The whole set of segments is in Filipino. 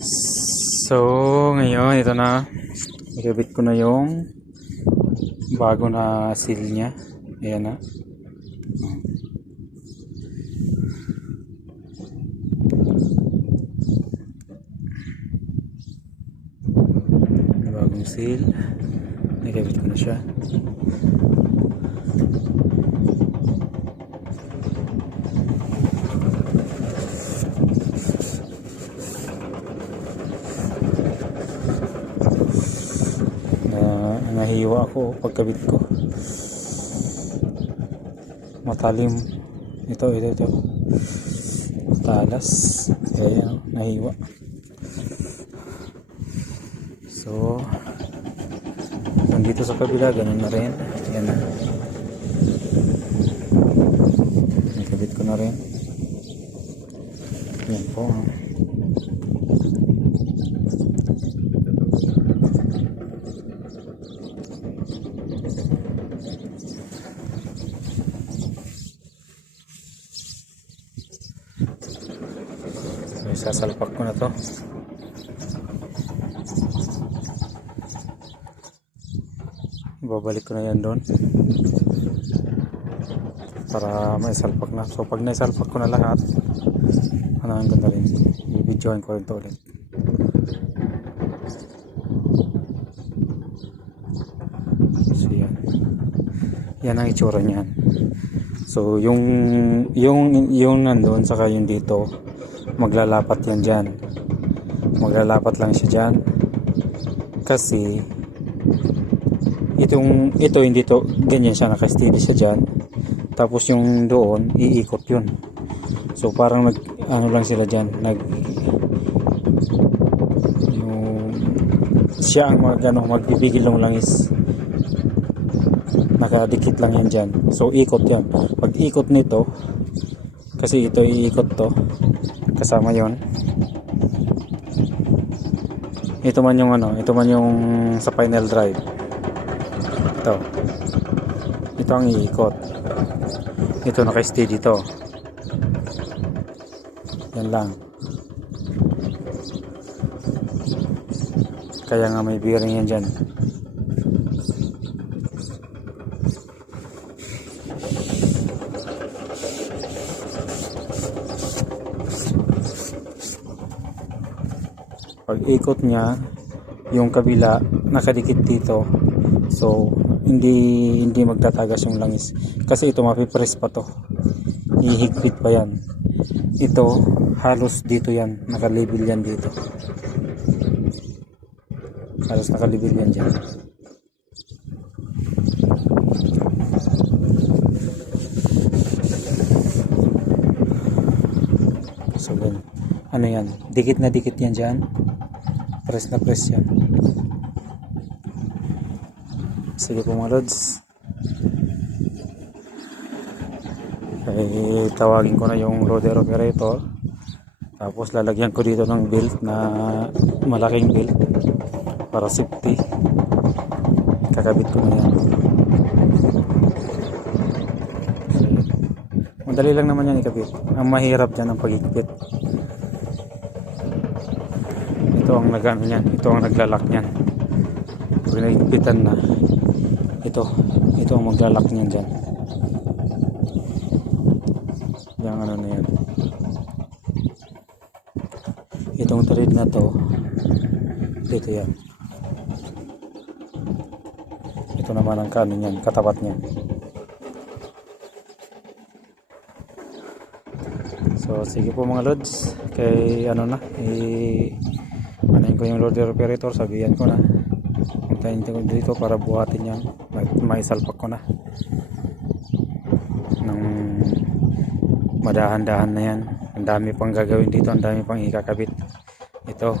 So, ngayon, ito na. Ikabit ko na yung bago na seal niya. Ayan na. Bagong seal. Ikabit ko na siya. Nahiwa ako pagkabit ko. Matalim. Ito. Matalas. Kaya nahiwa. So, nandito sa kabila, ganun na rin. Yan na. Nakabit ko na rin. Yan po. So, sasalpak ko na to. Babalik ko na yan doon para may salpak na. So pag naisalpak ko na lahat, ang ganda rin, i-videoin ko rin to ulit. So yan ang itsura niyan. So yung nandun saka yung dito, maglalapat yan dyan, maglalapat lang siya dyan kasi ito hindi to ganyan siya, naka-steady siya dyan, tapos yung doon iikot yun. So parang ano lang sila dyan, siya ang magbibigil ng langis, nakadikit lang yan dyan. So ikot yan, pag ikot nito, kasi ito iikot to kasama yon. Ito man yung sa final drive. Ito ang iikot. Ito naka-steady dito. Yan lang. Kaya nga may bearing yan dyan. Pag ikot niya, yung kabila nakadikit dito. So hindi magtatagas yung langis kasi ito mapipress pa to, ihigpit pa yan. Ito halos dito yan, nakalibel yan dito, halos nakalibel yan dyan. So ano yan, dikit na dikit yan dyan, press na press yan. Sige po mga lods, ay tawagin ko na yung loader operator, tapos lalagyan ko dito ng belt na malaking belt para safety. Kakabit ko na yan. Madali lang naman yan ikabit, ang mahirap dyan ang pagigpit. Ito ang nagano yan, ito ang naglalak nyan. Pag nagigpitan na, ito ang maglalak niyan dyan. Yung ano na yan, itong thread na to dito yan. Ito naman ang kanin yan, katapat niyan. So sige po mga lods, kay ano na, anayin ko yung loader operator, sabihan ko na puntahin ko dito para buhatin yan, may salpak ko na ng madahan-dahan na yan. Ang dami pang gagawin dito, ang dami pang ikakabit. Ito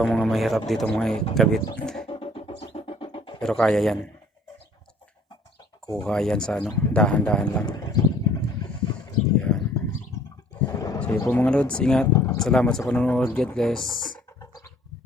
ang mga mahirap dito mga ikabit, pero kaya yan, kuha yan sa ano, dahan-dahan lang yan. Sige po mga lods, ingat, salamat sa panonood guys.